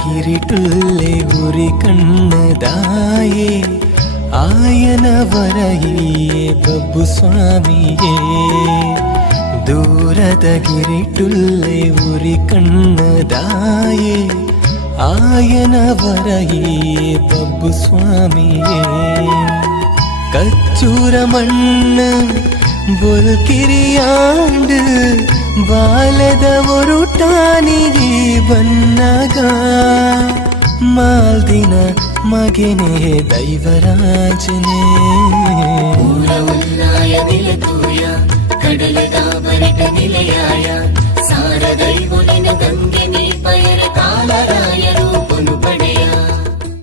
கிரிட்டுள்ளே உரி கண்ணதாயே ஆயன வரையே பப்பு சுவாமியே தூரத கிரிட்டுள்ளே உரி கண்ணதாயே ஆயன வரையே பப்பு சுவாமியே கச்சூர மண்ண பொல் கிரியாண்டு வாழத ஒருட்டா மால்தின மகினே தைவராஜனே கடலதாபரிட நிலையாய சார தெய்வ